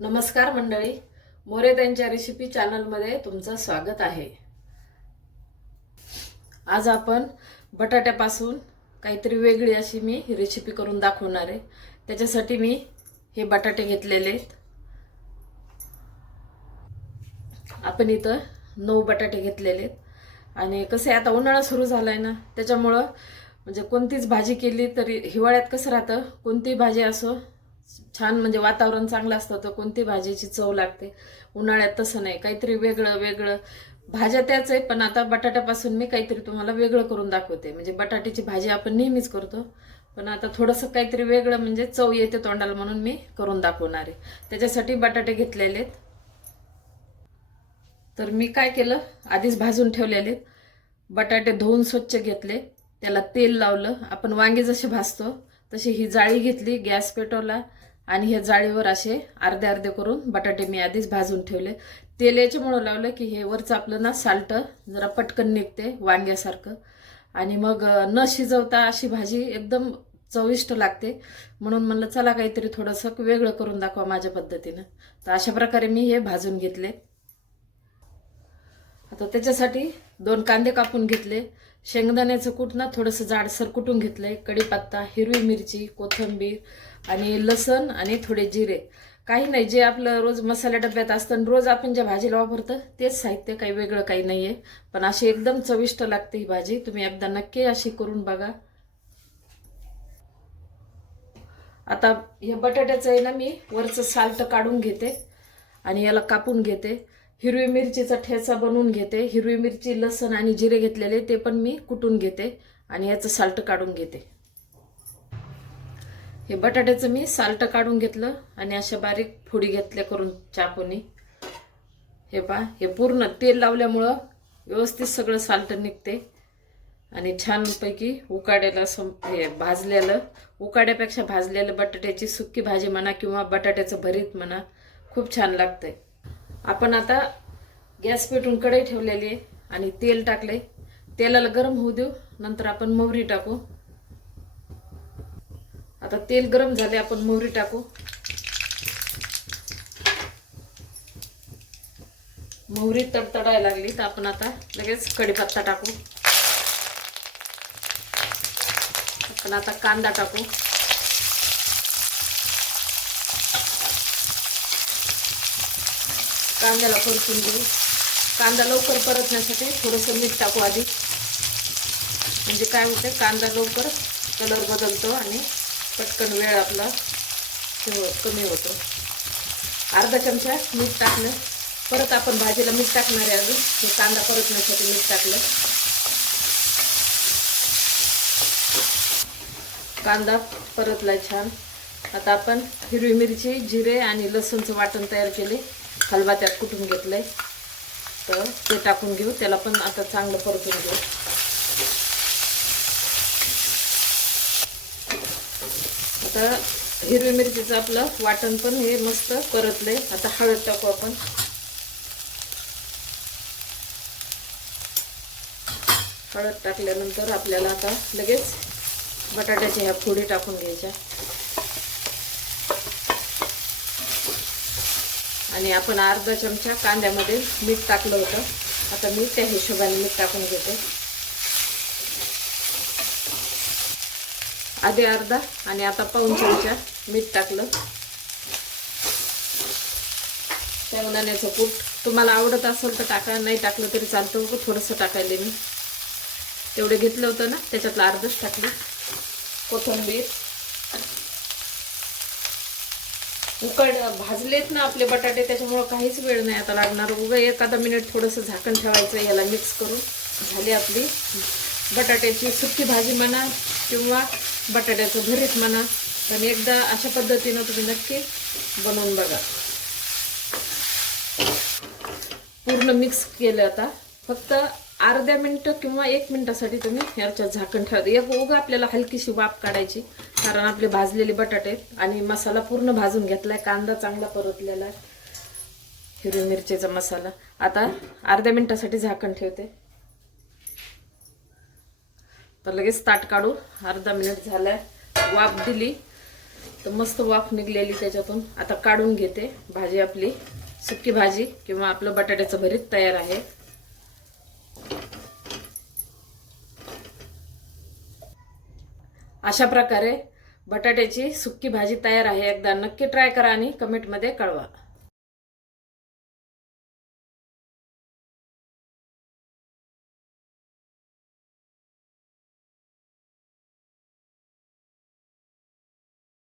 नमस्कार मंडळी, मोरे त्यांच्या रेसिपी चॅनलमध्ये तुमचं स्वागत आहे। आज आपण बटाट्यापासून काहीतरी वेगळी अशी मी रेसिपी करून दाखवणार आहे। त्याच्यासाठी मी हे बटाटे घेतलेले आहेत। आपण इथं 9 बटाटे घेतलेले आहेत आणि कसे आता उन्हाळा सुरू झालाय ना, त्याच्यामुळे म्हणजे कोणतीच भाजी केली तरी हिवाळ्यात कसं राहतं, कोणती भाजी असो छान म्हणजे वातावरण चांगलं असतं तर कोणती भाजीची चव लागते। उन्हाळ्यात तसं नाही, काहीतरी वेगळं वेगळं। भाज्या त्याच आहे पण आता बटाट्यापासून मी काहीतरी तुम्हाला वेगळं करून दाखवते। म्हणजे बटाट्याची भाजी आपण नेहमीच करतो पण आता थोडंसं काहीतरी वेगळं म्हणजे चव येते तोंडाला म्हणून मी करून दाखवणार आहे। त्याच्यासाठी बटाटे घेतलेले आहेत। तर मी काय केलं, आधीच भाजून ठेवलेले बटाटे धुवून स्वच्छ घेतले, त्याला तेल लावलं। आपण वांगे जसे भाजतो तशी ही जाळी घेतली, गॅस पेटवला आणि ह्या जाळीवर असे अर्धे अर्धे करून बटाटे मी आधीच भाजून ठेवले। तेल याच्यामुळे लावलं की हे वरचं आपलं ना साल्ट जरा पटकन निघते वांग्यासारखं आणि मग न शिजवता अशी भाजी एकदम चविष्ट लागते। म्हणून म्हणलं चला काहीतरी थोडंसं वेगळं करून दाखवा माझ्या पद्धतीनं। तर अशा प्रकारे मी हे भाजून घेतले। आता त्याच्यासाठी 2 कांदे कापून घेतले, शेंगदाण्याचं कूट ना थोडंसं जाडसर कुटून घेतलंय, कढीपत्ता, हिरवी मिरची, कोथिंबीर आणि लसण आणि थोडे जिरे। काही नाही, जे आपलं रोज मसाला डब्यात असतं रोज आपण ज्या भाजीला वापरतो तेच साहित्य, काही वेगळं काही नाहीये पण अशी एकदम चविष्ट लागते ही भाजी। तुम्ही एकदा नक्की अशी करून बघा। आता हे बटाट्याचं आहे ना मी वरचं साल्ट काढून घेते आणि याला कापून घेते। हिरवी मिरचीचा ठेचा बनवून घेते, हिरवी मिरची, लसण आणि जिरे घेतलेले ते पण मी कुटून घेते आणि याचं साल्ट काढून घेते। हे बटाट्याचं मी साल्ट काढून घेतलं आणि अशा बारीक फोडी घेतल्या करून चाकूनी। हे पहा, हे पूर्ण तेल लावल्यामुळं व्यवस्थित सगळं साल्ट निघते आणि छानपैकी उकाड्याला हे भाजलेलं, उकाड्यापेक्षा भाजलेलं बटाट्याची सुक्की भाजी म्हणा किंवा बटाट्याचं भरीत म्हणा, खूप छान लागतंय। आपण आता गॅस पेटून कढई ठेवलेली आहे आणि तेल टाकले, तेलाला गरम होऊ देऊ, नंतर आपण मोहरी टाकू। आता तेल गरम झाले, आपण मोहरी टाकू। मोहरी तडतडायला लागली तर आपण आता लगेच कढीपत्ता टाकू। आपण आता कांदा टाकू। कांद्याला परतून घेऊ। कांदा लवकर परतण्यासाठी थोडंसं मीठ टाकू आधी, म्हणजे काय होतं कांदा लवकर कलर बदलतो आणि पटकन वेळ आपला कमी होतो। अर्धा चमचा मीठ टाकलं, परत आपण भाजीला मीठ टाकणार आहे अजून, हे कांदा परतण्यासाठी मीठ टाकलं। कांदा परतलाय छान। आता आपण हिरवी मिरची, जिरे आणि लसूणचं वाटण तयार केले, खलबत्त्यात कुटून घेतलंय तर ते टाकून घेऊ। त्याला पण आता चांगलं परतून घेऊ। आता हिरवी मिरचीचं आपलं वाटण पण हे मस्त परतलंय। आता हळद टाकू आपण। हळद टाकल्यानंतर आपल्याला आता लगेच बटाट्याच्या ह्या फोडी टाकून घ्यायच्या आणि आपण अर्धा चमचा कांद्यामध्ये मीठ टाकलं होतं, आता मी त्या हिशोबाने मीठ टाकून घेते। आधी अर्धा आणि आता पाऊण चमचा मीठ टाकलं। शेंगदाण्याचं कूट तुम्हाला आवडत असेल तर टाका, नाही टाकलं तरी चालतं, थोडंसं टाकायले मी। तेवढे घेतलं होतं ना त्याच्यातलं अर्धच टाकले। कोथिंबीर, भाजलेत ना आपले बटाटे, त्याच्यामुळे काहीच वेळ नाही आता लागणार। उगा एखादा मिनिट थोडंसं झाकण ठेवायचं, याला मिक्स करून झाली आपली बटाट्याची सुक्की भाजी म्हणा किंवा बटाट्याचं भरीत म्हणा। पण एकदा अशा पद्धतीनं तुम्ही नक्की बनवून बघा। पूर्ण मिक्स केलं, आता फक्त अर्ध्या मिनिटं किंवा 1 मिनिटासाठी तुम्ही याच्यात झाकण ठेवा। एक उगा आपल्याला हलकीशी वाफ काढायची, कारण आपले भाजलेले बटाटे आणि मसाला पूर्ण भाजून घेतलाय, कांदा चांगला परतलेला, हिरवी मिरचीचा मसाला। आता अर्ध्या मिनिटासाठी झाकण ठेवते, तर लगेच ताट काढू। अर्धा मिनिट झालाय, वाफ दिली तर मस्त वाफ निघलेली त्याच्यातून. आता काढून घेते. भाजी आपली सुकी भाजी किंवा आपलं बटाट्याचं भरीत तयार आहे. अशा प्रकारे बटाट्याची सुकी भाजी तयार आहे. एकदा नक्की ट्राय करा आणि कमेंटमध्ये कळवा.